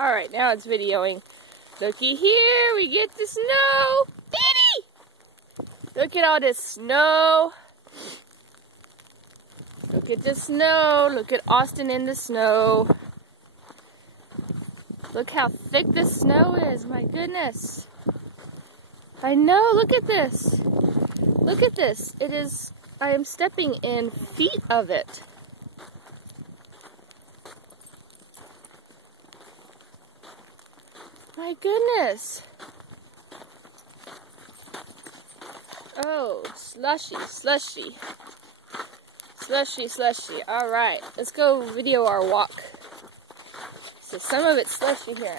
Alright, now it's videoing. Looky here, we get the snow. Diddy! Look at all this snow. Look at the snow. Look at Austin in the snow. Look how thick the snow is. My goodness. I know, look at this. Look at this. It is, I am stepping in feet of it. My goodness. Oh, slushy, slushy. Slushy, slushy. Alright, let's go video our walk. So some of it's slushy here.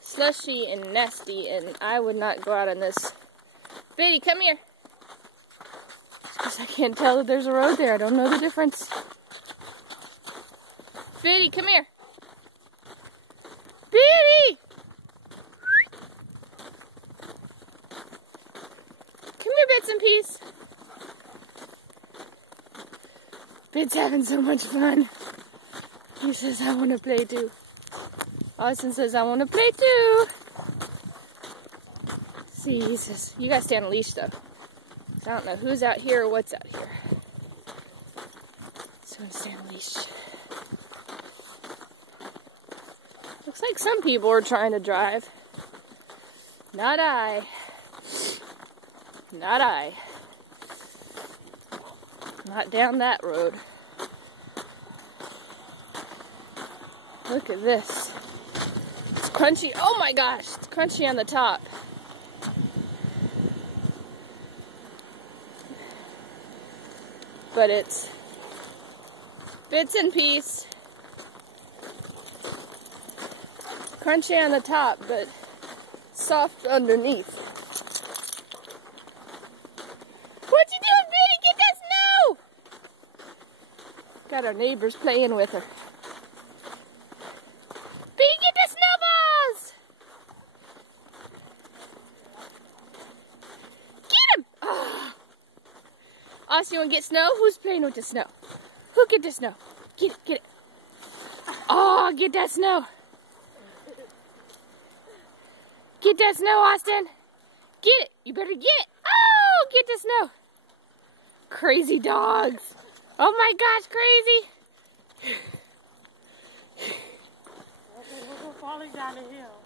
Slushy and nasty, and I would not go out on this. Biddy, come here. Because I can't tell if there's a road there. I don't know the difference. Biddy, come here. Biddy! Come here, Bits and Peas. Bid's having so much fun. He says, I want to play too. Austin says, I want to play too. See, he says, you got to stay on a leash though. I don't know who's out here or what's out here. So I'm staying on a leash. Looks like some people are trying to drive. Not I. Not I. Not down that road. Look at this. It's crunchy. Oh my gosh, it's crunchy on the top. But it's Bits and Peas. Crunchy on the top, but soft underneath. What you doing, Biddy? Get that snow! Got our neighbors playing with her. Biddy, get the snowballs! Get him! Oh. Austin, you want to get snow? Who's playing with the snow? Who get the snow? Get it, get it. Oh, get that snow. Get that snow, Austin. Get it. You better get it. Oh, get the snow. Crazy dogs. Oh my gosh, crazy. We're falling down the hill.